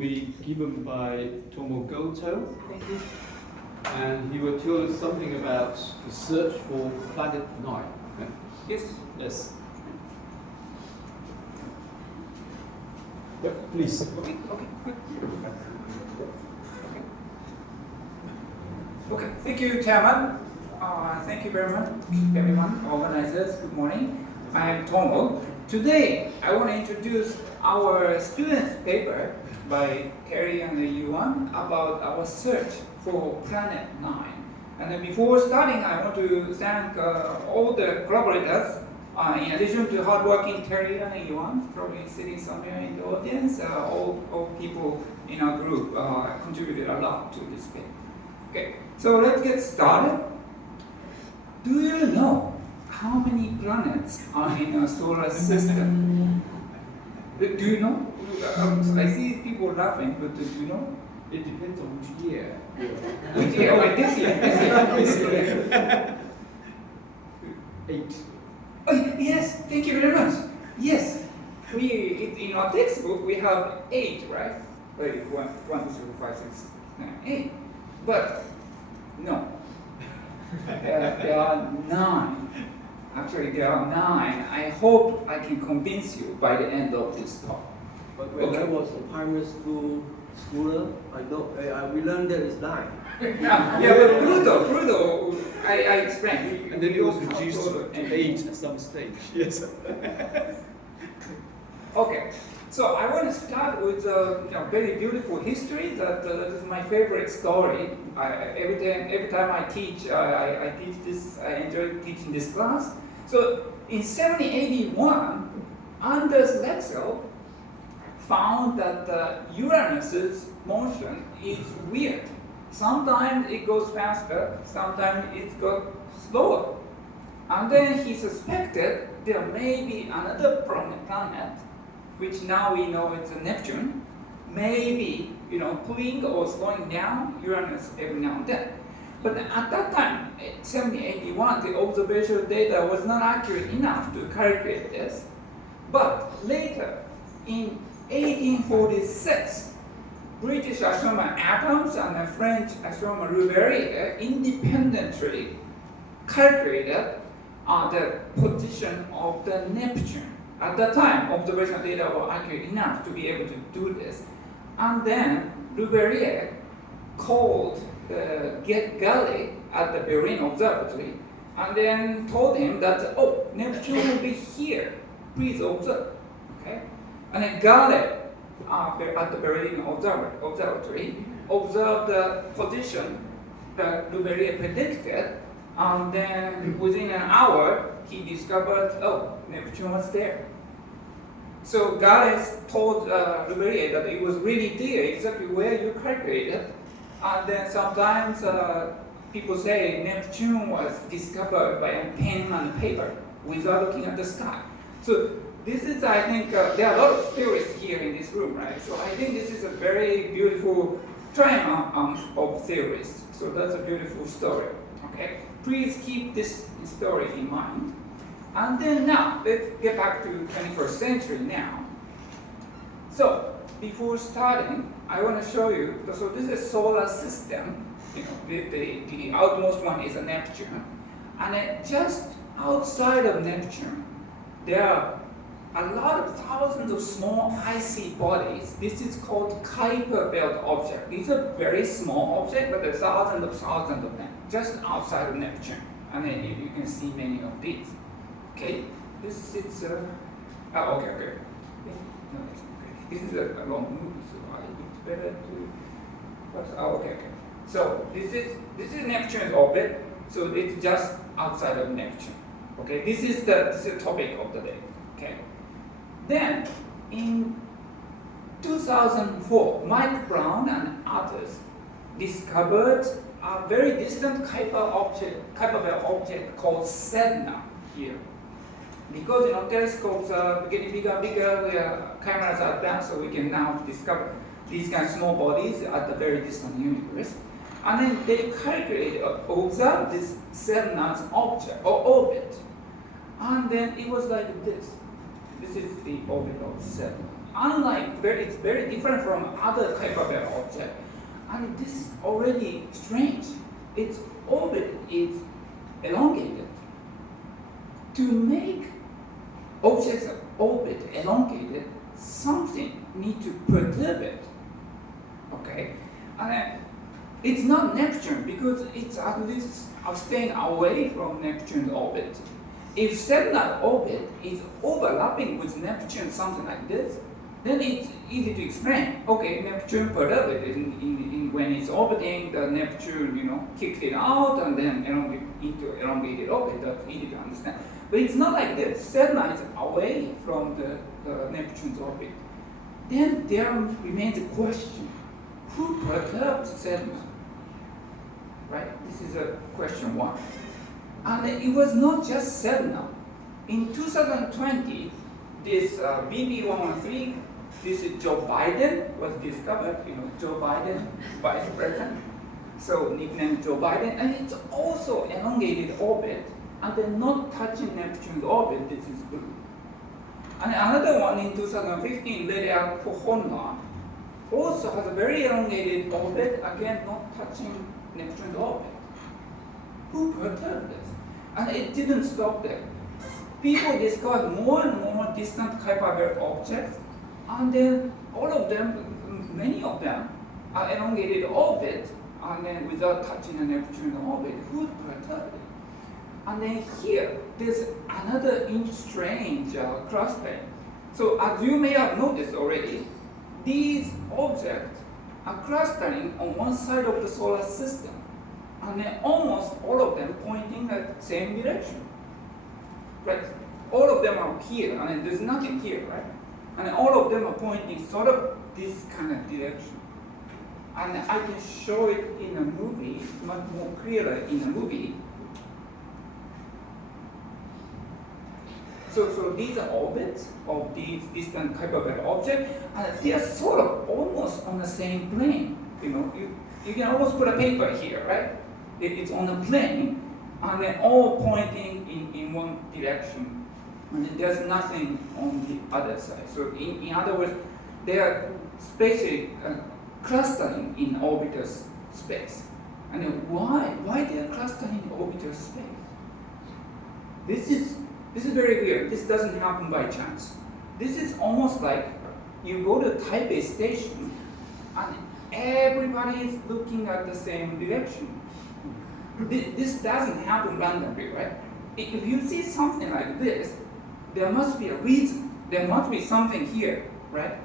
be given by Tomo, and he will tell us something about the search for planet 9. Okay? Yes. Yes. Yep, please. Okay, good. Okay, thank you, Chairman. Thank you very much, everyone, organizers. Good morning. I am Tomo. Today, I want to introduce our student's paper by Terry and Yuan about our search for Planet 9. And then before starting, I want to thank all the collaborators. In addition to hardworking Terry and Yuan, probably sitting somewhere in the audience, all people in our group contributed a lot to this paper. Okay, so let's get started. Do you know how many planets are in our solar system? Do you know? I see people laughing, but do you know? It depends on which year. Which year? Wait, this year. 8. Oh, yes, thank you very much. Yes, in our textbook we have 8, right? Wait, 1, 2, 3, 4, 5, 6, 9, 8. But no, there are 9. Actually, there are 9. I hope I can convince you by the end of this talk. But when I was a primary school schooler, we learned that it's 9. Yeah, but Pluto, I explained. And then it was reduced to 8 at some stage. Yes. Okay, so I want to start with a very beautiful history. That is my favorite story. Every time I teach, I teach this. I enjoy teaching this class. So in 1781, Anders Lexell found that Uranus's motion is weird. Sometimes it goes faster, sometimes it goes slower. And then he suspected there may be another planet, which now we know it's a Neptune, maybe pulling or slowing down Uranus every now and then. But at that time, 1781, the observational data was not accurate enough to calculate this. But later, in 1846, British astronomer Adams and the French astronomer Leverrier independently calculated the position of the Neptune. At that time, observational data were accurate enough to be able to do this. And then Leverrier called Galilei at the Berlin Observatory and then told him that, oh, Neptune will be here, please observe. Okay? And then Galilei at the Berlin Observatory observed the position that Leverrier predicted, and then within an hour he discovered, oh, Neptune was there. So Galilei told Leverrier that it was really there, exactly where you calculated. And then sometimes people say Neptune was discovered by a pen and paper without looking at the sky. So this is, I think, there are a lot of theorists here in this room, right? So I think this is a very beautiful triumph of theorists. So that's a beautiful story, okay? Please keep this story in mind. And then now, let's get back to 21st century now. So before starting, I want to show you, so this is solar system. The outmost one is a Neptune. And then just outside of Neptune, there are a lot of thousands of small icy bodies. This is called Kuiper belt object. These are very small objects, but there are thousands of them just outside of Neptune. And then you can see many of these. Okay, this is okay. No, it's okay. This is a long movie, so it's better to. Okay. So this is Neptune's orbit. So it's just outside of Neptune. Okay, this is the topic of the day. Okay. Then, in 2004, Mike Brown and others discovered a very distant Kuiper belt object called Sedna here. Because telescopes are getting bigger and bigger, where cameras are advanced, so we can now discover these kind of small bodies at the very distant universe. And then they calculated, observed this Sedna's object or orbit, and then it was like this. This is the orbit of Sedna. it's very different from other type of an object. And this is already strange. Its orbit is elongated. To make objects orbit elongated, something need to perturb it. Okay, and it's not Neptune because it's at least staying away from Neptune's orbit. If Sedna's orbit is overlapping with Neptune, something like this, then it's easy to explain. Okay, Neptune perturbed it when it's orbiting, the Neptune, kicked it out and then into elongated orbit. That's easy to understand. But it's not like this. Sedna is away from the Neptune's orbit. Then there remains a question: who perturbed Sedna? Right? This is a question one. And it was not just Sedna. In 2020, this BB113, this is Joe Biden, was discovered. Joe Biden, vice president. So nicknamed Joe Biden, and it's also elongated orbit, and they're not touching Neptune's orbit. This is blue. And another one in 2015, Lydia Pohonla, also has a very elongated orbit, again not touching Neptune's orbit. Who perturbed this? And it didn't stop there. People discovered more and more distant Kuiper objects, and then all of them, many of them, are elongated orbit, and then without touching the Neptune orbit. Who perturbed it? And then here, there's another strange clustering. So as you may have noticed already, these objects are clustering on one side of the solar system, and then almost all of them pointing at the same direction. Right? All of them are here, and there's nothing here, right? And all of them are pointing sort of this kind of direction. And I can show it in a movie, much more clearer in a movie. So these are orbits of these distant Kuiper objects, and they are sort of almost on the same plane. You can almost put a paper here, right? It's on a plane, and they're all pointing in one direction, and there's nothing on the other side. So in other words, they are spatially clustering in orbital space. And then why they are clustering in orbital space? This is very weird. This doesn't happen by chance. This is almost like you go to Taipei station and everybody is looking at the same direction. This doesn't happen randomly, right? If you see something like this, there must be a reason. There must be something here, right?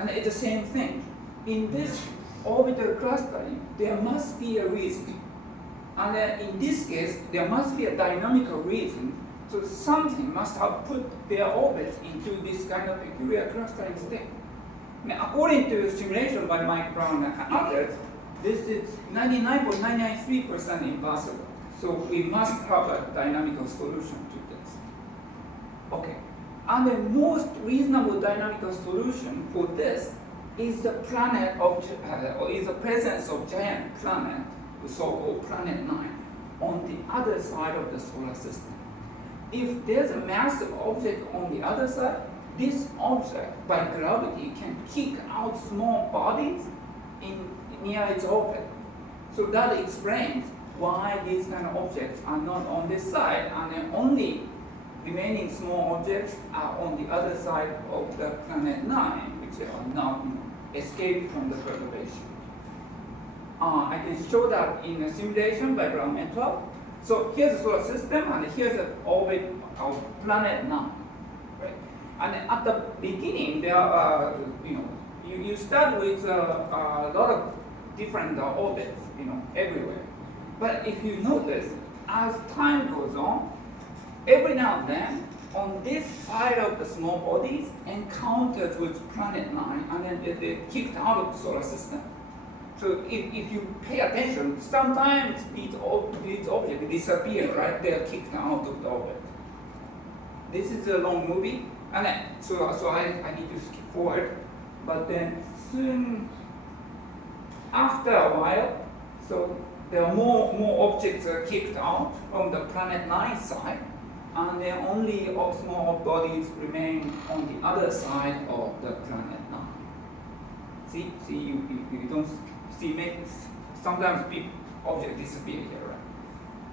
And it's the same thing. In this orbital clustering, there must be a reason. And in this case, there must be a dynamical reason. So something must have put their orbits into this kind of peculiar clustering state. Now, according to simulation by Mike Brown and others, this is 99.993% impossible. So we must have a dynamical solution to this. Okay. And the most reasonable dynamical solution for this is the is the presence of giant planet, the so-called planet 9, on the other side of the solar system. If there's a massive object on the other side, this object, by gravity, can kick out small bodies near its orbit. So that explains why these kind of objects are not on this side, and then only remaining small objects are on the other side of the planet 9, which are now escaped from the perturbation. I can show that in a simulation by Brown and 12. So here's the solar system, and here's the orbit of planet 9. Right? And at the beginning, there are, you start with a lot of different orbits, everywhere. But if you notice, as time goes on, every now and then, on this side of the small bodies encounters with planet 9, and then they're kicked out of the solar system. So if you pay attention, sometimes these objects disappear, right? They are kicked out of the orbit. This is a long movie, and so I need to skip forward. But then soon, after a while, so there are more objects are kicked out from the planet 9 side, and then only small bodies remain on the other side of the planet now. See, you don't see, sometimes big objects disappear here, right?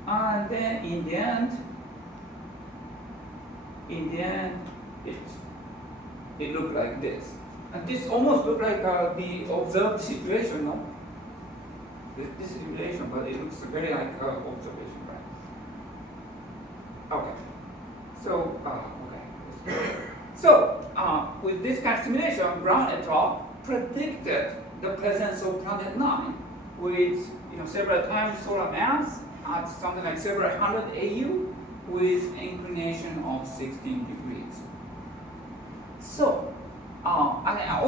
And then in the end, it looked like this. And this almost looked like the observed situation, no? This simulation, but it looks very like observation, right? Okay. So, with this kind of simulation, Brown et al. Predicted the presence of planet 9 with several times solar mass at something like several hundred AU with inclination of 16 degrees. So, I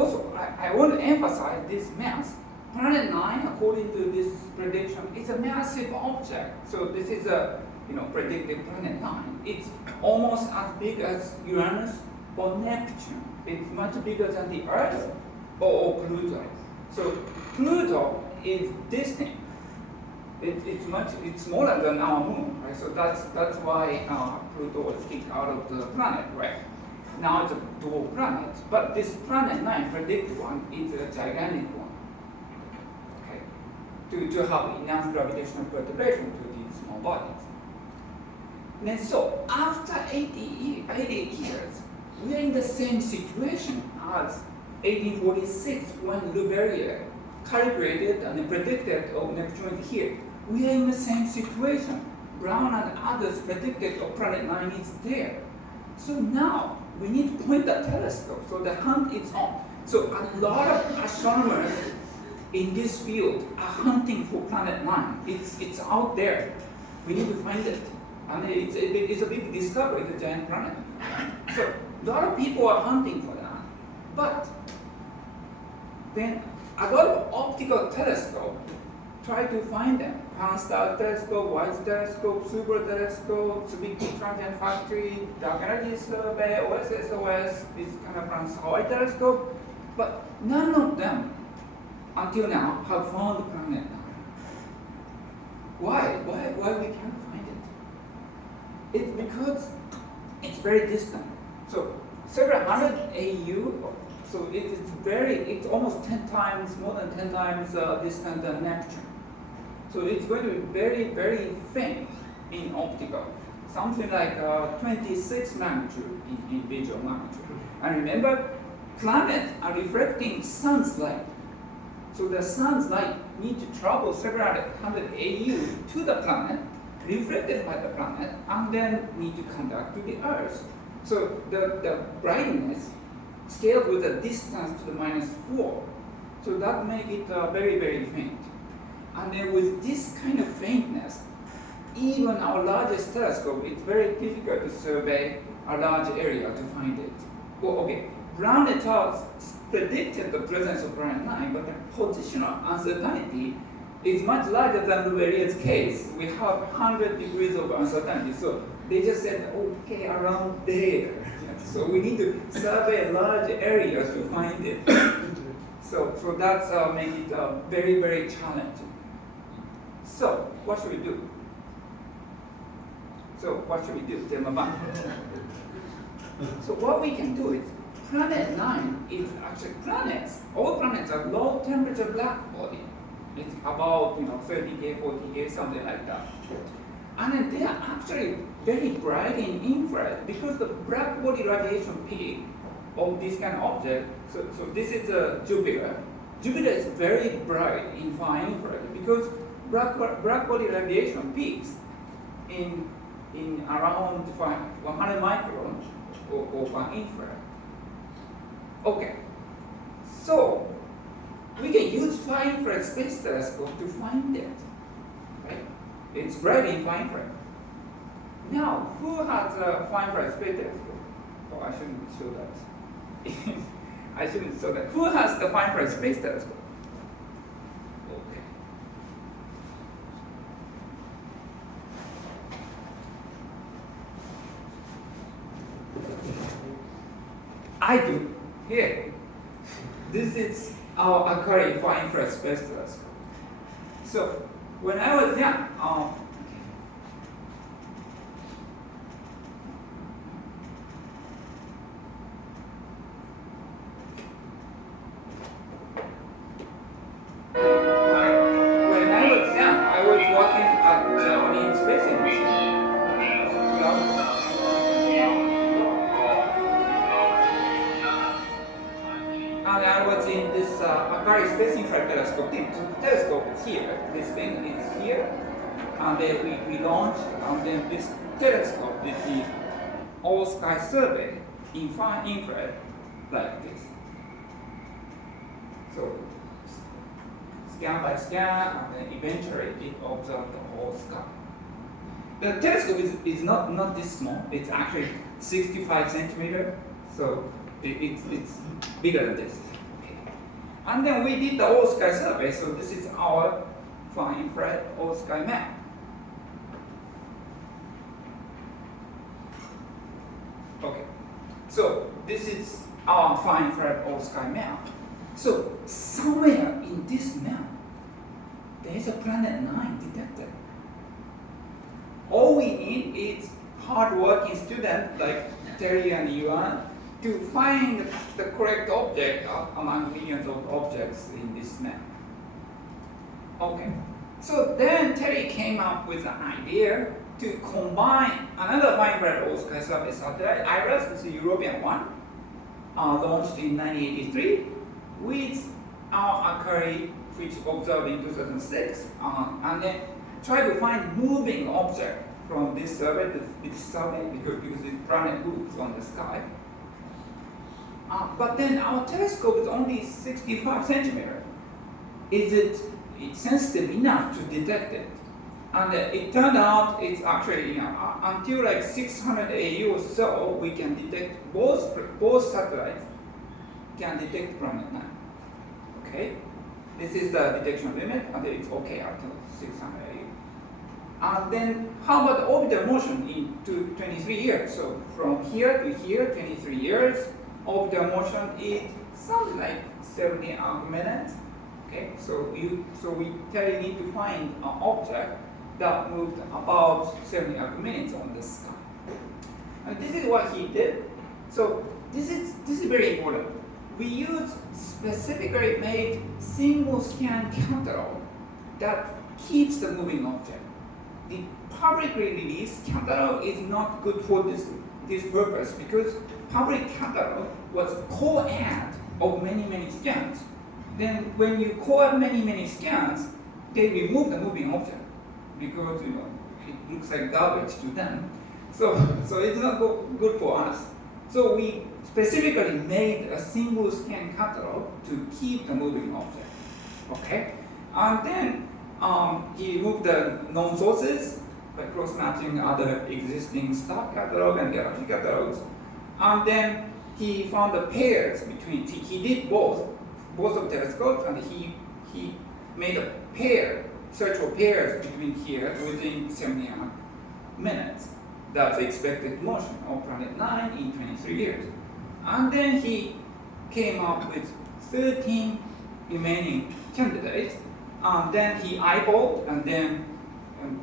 want to emphasize this mass. Planet 9, according to this prediction, is a massive object. So this is a predicted planet 9. It's almost as big as Uranus or Neptune. It's much bigger than the Earth or Pluto. So Pluto is distant. It's smaller than our moon, right? So that's why Pluto was kicked out of the planet, right? Now it's a dwarf planet, but this planet 9 predicted one is a gigantic one. Okay, to have enough gravitational perturbation to these small bodies. And so after 88 years, we are in the same situation as 1846 when Leverrier calibrated and predicted of Neptune here. We are in the same situation. Brown and others predicted of planet 9 is there. So now we need to point the telescope, so the hunt is on. So a lot of astronomers in this field are hunting for planet 9. It's out there. We need to find it. And it's a big discovery, it's a giant planet. So a lot of people are hunting for that. But then a lot of optical telescopes try to find them. Pan-star telescope, White telescope, super telescope, big transient factory, dark energy survey, OSSOS, this kind of Hawaii telescope. But none of them, until now, have found the planet 9. Why we can't find it? It's because it's very distant. So several hundred AU, so it's almost 10 times, more than 10 times distant than Neptune. So it's going to be very, very faint in optical, something like 26 magnitude in visual magnitude. And remember, planets are reflecting sun's light. So the sun's light need to travel several hundred AU to the planet, reflected by the planet, and then need to come back to the Earth. So the brightness scaled with the distance to the -4. So that makes it very, very faint. And then with this kind of faintness, even our largest telescope, it's very difficult to survey a large area to find it. Well, okay, Brown et al. Predicted the presence of planet 9, but the positional uncertainty is much larger than Leverrier's case. We have 100 degrees of uncertainty. So they just said, okay, around there. So we need to survey large areas to find it. So that's make it very, very challenging. So what should we do? So what we can do is, planet 9 is actually planets. All planets are low temperature black body. It's about 30K, 40K, something like that. And then they are actually very bright in infrared because the black body radiation peak of this kind of object. So this is Jupiter. Jupiter is very bright in far infrared because black body radiation peaks in around 100 microns or far infrared. Okay, so we can use far infrared space telescope to find it, right? It's bright in far infrared. Now, who has a far infrared space telescope? Oh, I shouldn't show that. I shouldn't show that. Who has the far infrared space telescope? Okay. I do. Here, this is our Akari far infrared space telescope. So when I was young, a very space infrared telescope. The telescope is here. This thing is here. And then we launched, and then this telescope did the all sky survey in far infrared like this. So scan by scan, and then eventually it observed the whole sky. The telescope is not this small. It's actually 65 centimeter, so it's bigger than this. Okay. And then we did the all sky survey. So this is our far infrared all sky map. Okay, so this is our far infrared all sky map. So somewhere in this map, there is a planet 9 detected. All we need is hard-working students like Terry and Yuan to find the correct object among millions of objects in this map. Okay, so then Terry came up with an idea to combine another far infrared all sky survey satellite, IRIS, this is European one, launched in 1983, with our Akari, which observed in 2006, and then try to find moving object from this survey, because the planet moves on the sky. But then our telescope is only 65 centimeter. Is it sensitive enough to detect it? And it turned out it's actually, until like 600 AU or so, we can detect both satellites can detect planet 9. Okay, this is the detection limit, and it's okay until 600 AU. And then how about orbital motion in 23 years? So from here to here, 23 years, orbital motion is something like 70 arc-minutes. Okay, so we tell need to find an object that moved about 70 arc-minutes on the sky. And this is what he did. So this is very important. We use specifically made single scan catalog that keeps the moving object. The publicly released catalog is not good for this purpose, because public catalog was co-add of many scans. Then when you co-add many scans, they remove the moving object, because it looks like garbage to them. So it's not good for us. So we specifically made a single scan catalog to keep the moving object. Okay, and then he removed the known sources by cross-matching other existing star catalog and galaxy catalogs. And then he found the pairs between, he did both of telescopes, and he made a pair, search for pairs between here within 70 minutes. That's the expected motion of planet 9 in 23 years. And then he came up with 13 remaining candidates. Then he eyeballed and then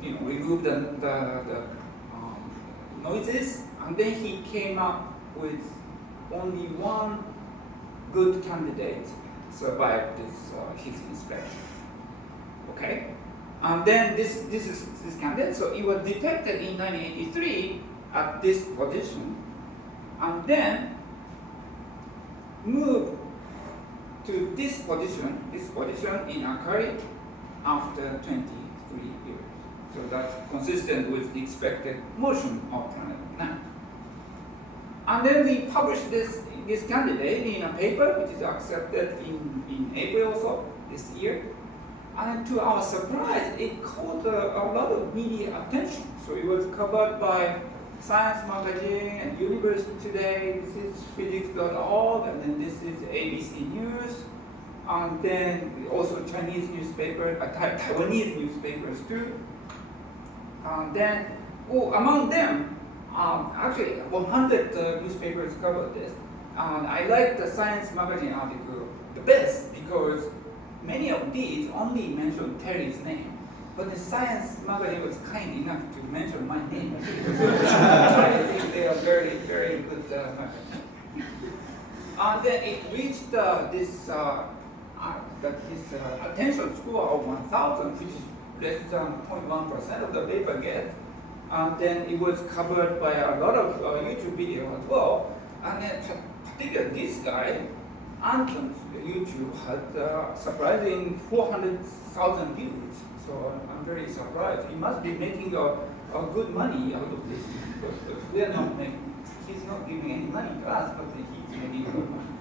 removed the noises, and then he came up with only one good candidate survived his inspection. Okay, and then this is this candidate. So it was detected in 1983 at this position, and then moved to this position in Akari after 23 years. So that's consistent with the expected motion of planet 9. And then we published this candidate in a paper which is accepted in April also this year. And to our surprise, it caught a lot of media attention. So it was covered by Science Magazine and University Today. This is physics.org, and then this is ABC News. And then also Chinese newspaper, Taiwanese newspapers too. And then, among them, actually 100 newspapers covered this. And I like the Science Magazine article the best because many of these only mention Terry's name. But the Science Magazine was kind enough to mention my name. I think they are very, very good magazine. And then it reached this attention score of 1,000, which is less than 0.1% of the paper get. And then it was covered by a lot of YouTube videos as well. And then particularly this guy, Anton's YouTube had surprising 400,000 views. So I'm very surprised. He must be making a good money out of this because we are not making. He's not giving any money to us, but he's making good money.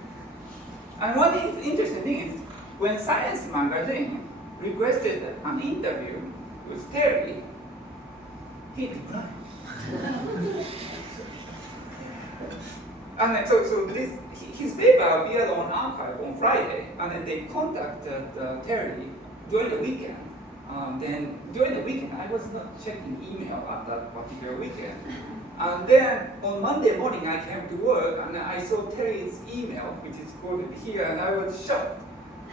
And one interesting thing is when Science magazine requested an interview with Terry, he declined. And so his paper appeared on archive on Friday, and then they contacted Terry during the weekend. Then during the weekend, I was not checking email at that particular weekend. And then on Monday morning, I came to work and I saw Terry's email, which is quoted here, and I was shocked.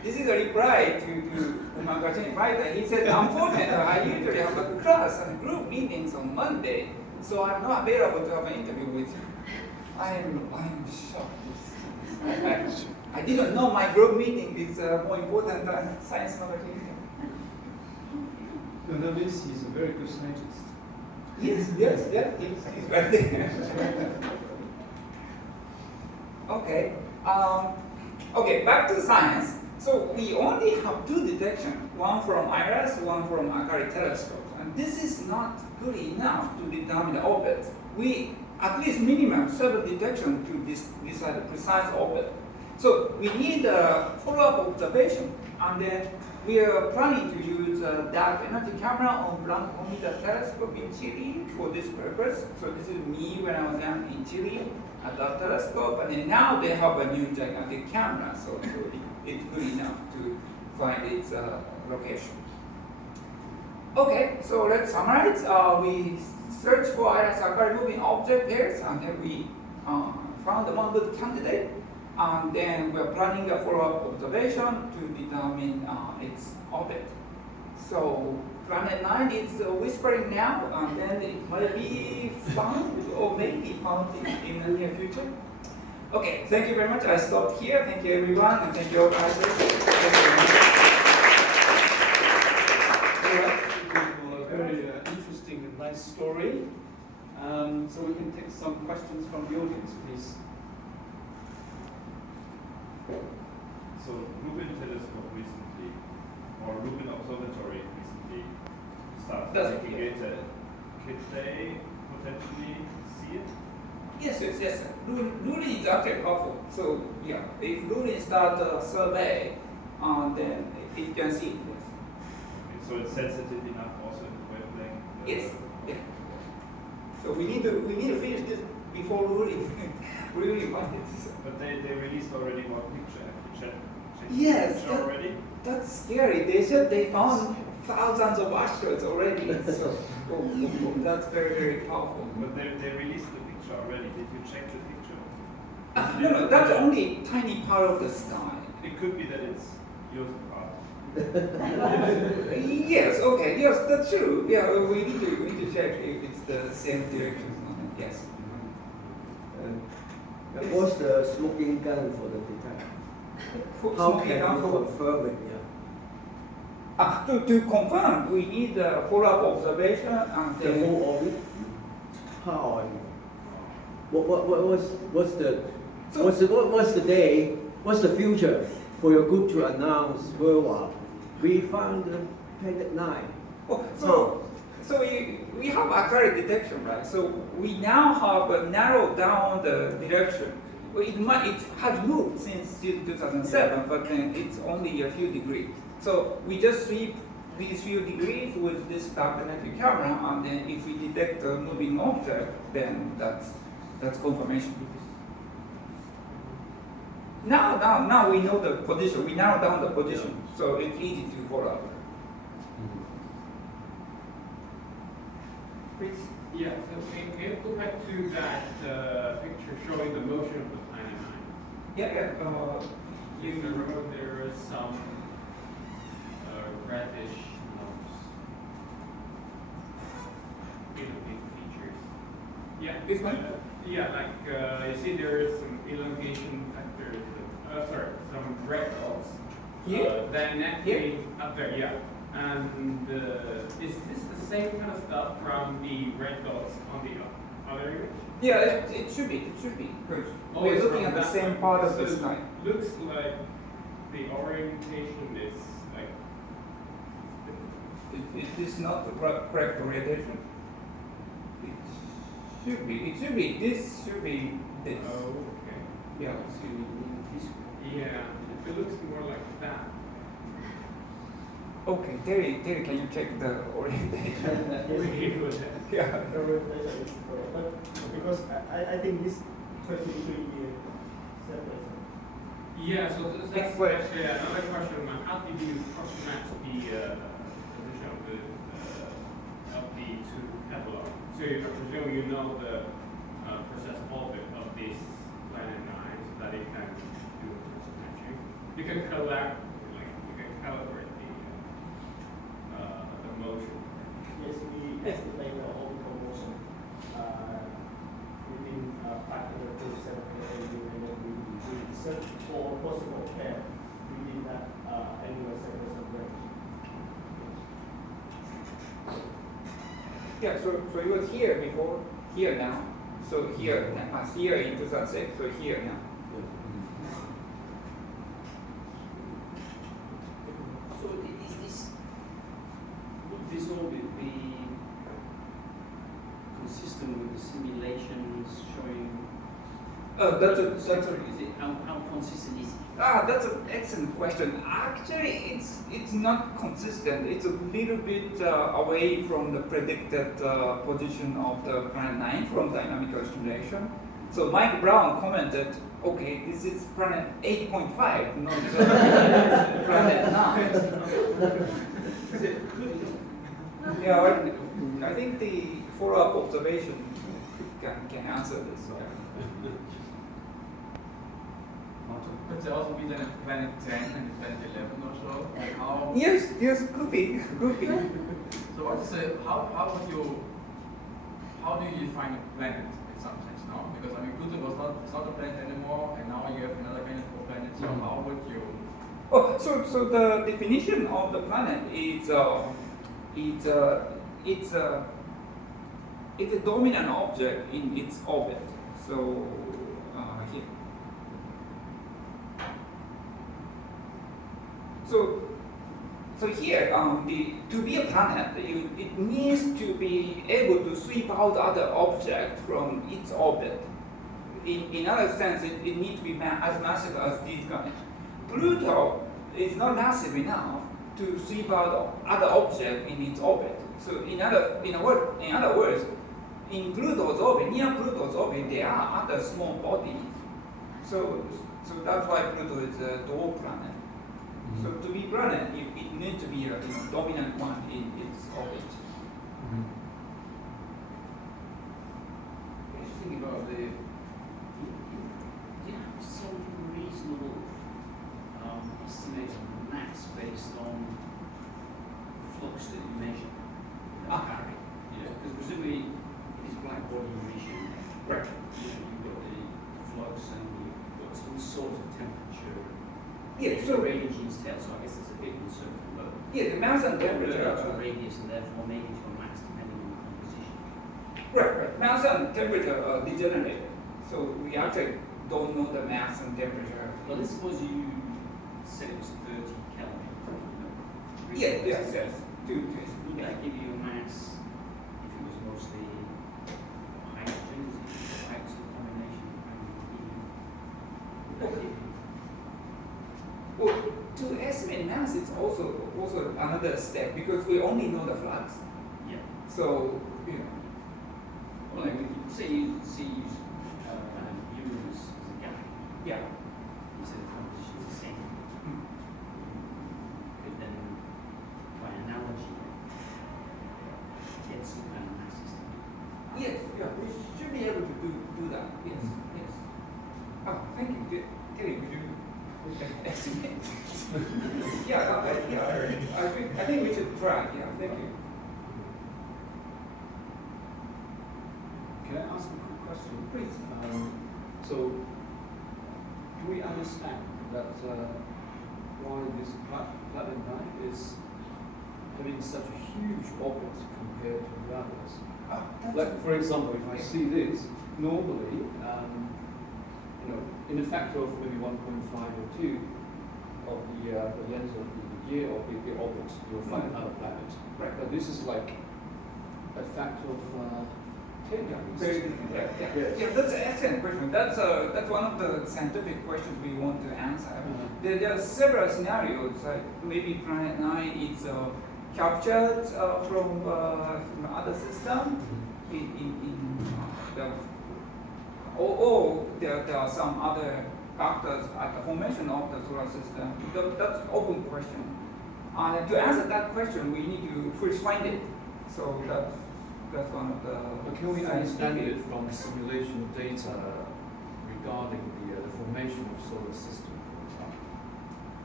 This is a reply to the magazine writer. He said, unfortunately, I usually have a class and group meetings on Monday, so I'm not available to have an interview with you. I'm shocked. I didn't know my group meeting is more important than Science magazine. No, that means he's a very good scientist. Yes, he's right there. Okay. Okay, back to science. So we only have two detections, one from IRIS, one from Akari telescope. And this is not good enough to determine the orbit. We at least minimum 7 detections to decide the precise orbit. So we need a follow-up observation, and then we are planning to use a dark energy camera on Blanco-meter telescope in Chile for this purpose. So this is me when I was young in Chile at that telescope, and then now they have a new gigantic camera, so it's good enough to find its location. Okay, so let's summarize. We searched for IRIS Akari moving object pairs, and then we found one good candidate. And then we're planning a follow-up observation to determine its orbit. So planet 9 is whispering now, and then it might be found or may be found in the near future. Okay, thank you very much. I stop here. Thank you everyone, and thank you organizers. Thank you for a very interesting and nice story. So we can take some questions from the audience, please. So Rubin telescope recently, or Rubin observatory recently started taking it. Could they potentially see it? Yes. Rubin is actually powerful. So yeah, if Rubin start a survey, then it can see it. Yes. Okay, so it's sensitive enough also in the wavelength. Yes. Yeah. So we need to finish this before Rubin really find it. But they released already one picture. Have you checked Yes, the picture already? That's scary. They said they found thousands of asteroids already. So that's very, very powerful. But they released the picture already. Did you check the picture? No, that's only tiny part of the sky. It could be that it's yours part. Yes, okay, yes, that's true. Yeah, we need to check if it's the same direction. Yes. What's the smoking gun for the detector? How can you confirm it? Yeah. To confirm, we need a follow-up observation and The whole orbit? How? What's the day? What's the future for your group to announce worldwide? We found planet 9. So we have Akari detection, right? So we now have narrowed down the direction. It has moved since 2007, but then it's only a few degrees. So we just sweep these few degrees with this dark energy camera, and then if we detect a moving object, then that's confirmation. Now we know the position. We narrow down the position, so it's easy to follow up. Please. Yeah, so can you go back to that picture showing the motion of the planet 9? Yeah. In the road there is some reddish lumps. Big features. Yeah. This one? Yeah, like you see there is some elongation factors. Some red dots. Here? Dynamically up there, yeah. And is this the same kind of stuff from the red dots on the other image? Yeah, it should be. Because Oh, we're it's looking from at the that same one. part of So the sky. it looks like the orientation is like. It is not the correct orientation. It should be. This should be this. Oh, okay. Yeah. Yeah, it looks more like that. Okay, Terry, can you check the orientation? Really good. Yeah. The orientation is correct, but because I think this 23-year separation. Yeah, so that's Wait. actually another question. How did you cross-match the position of the two catalog? So I presume you know the precise orbit of this planet 9 so that it can do cross-matching. You can collect, like, you can calibrate the motion. Yes, we estimate the orbital motion within 500 to 700 AU, and then we search for possible pair within that angular separation range. Yeah. So it was here before, here now. So here now, here in 2006. So here now. So is this, would this orbit be consistent with the simulations showing? That's a Is it, how consistent is it? That's an excellent question. Actually, it's not consistent. It's a little bit away from the predicted position of the planet 9 from dynamical simulation. So Mike Brown commented, okay, this is planet 8.5, not planet 9. Yeah, I think the follow-up observation can answer this. Could it also be then at planet 10 and planet 11 or so? Like how? Yes, could be. So what is it? How would you? How do you define a planet in some sense now? Because I mean, Pluto it's not a planet anymore, and now you have another kind of planet. So how would you? Oh, so the definition of the planet is it's a dominant object in its orbit. So here. So here, to be a planet, it needs to be able to sweep out other objects from its orbit. In other sense, it needs to be as massive as these guys. Pluto is not massive enough to sweep out other objects in its orbit. So in other words, in Pluto's orbit, near Pluto's orbit, there are other small bodies. So that's why Pluto is a dwarf planet. So to be planet, it needs to be a dominant one in its orbit. Just thinking about do you have some reasonable estimate of mass based on flux that you measure? Harry. Because presumably, if it's a black body emission, Right. you've got the flux and you've got some sort of temperature. Yeah, So so radiation's tail, so I guess it's a bit uncertain, but yeah, the mass and to temperature. a radius and therefore maybe to a mass depending on the composition. Right. Mass and temperature are degenerated. So we actually don't know the mass and temperature. Well, let's suppose you said it was 30 Kelvin. Yes. Would that give you a mass if it was mostly hydrogen? Is it hydrogen combination of hydrogen and helium? Would that give you? Well, to estimate mass, it's also another step because we only know the flux. Yeah. So Well, like, we could say you use Uranus as a guide. yeah. You said the composition is the same. Could then, by analogy, get some kind of mass estimate. Yes, we should be able to do that. Yes. Oh, thank you. Terry, could you estimate? I think we should try. Yeah, thank you. Can I ask a quick question? Please. So, do we understand that why this planet 9 is having such a huge orbit compared to the others. That's Like, for example, if I see this, normally, in a factor of maybe 1.5 or 2 of the length of the year or the orbit, you'll find another planet. Right. But this is like a factor of 10 Very times. good. Yeah. Yes. That's an excellent question. That's one of the scientific questions we want to answer. There are several scenarios. Maybe Planet 9 is captured from other system in the, or there are some other factors at the formation of the solar system. That's an open question. And to answer that question, we need to first find it. So that's one of the. But can we understand it from simulation data regarding the formation of solar system, for example?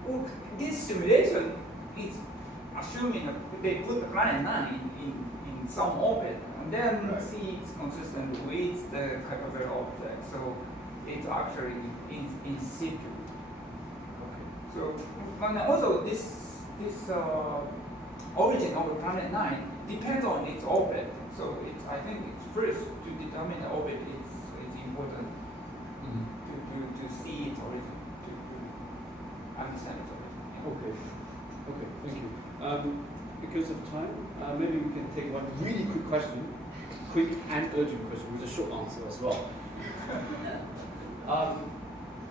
Well, this simulation is assuming that they put the planet 9 in some orbit and then see it's consistent with the hyperbolic object. So it's actually in situ. Okay. So, and also this origin of the planet 9 depends on its orbit. So I think it's first to determine the orbit is important to see its origin, to understand its origin. Okay. Okay, thank you. Because of time, maybe we can take one really quick question, quick and urgent question with a short answer as well.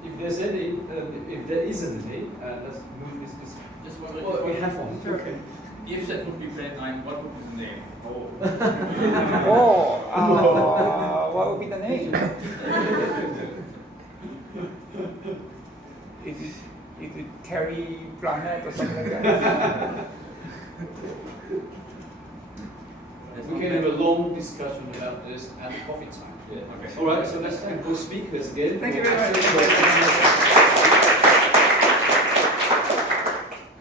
If there's any, if there isn't any, let's move this. Just one Well, we have one. Okay. If that would be Planet 9, what would be the name? What would be the name? Is it Terry Planet or something like that? We can have a long discussion about this at coffee time. Okay. All right, so let's thank both speakers again. Thank you very much.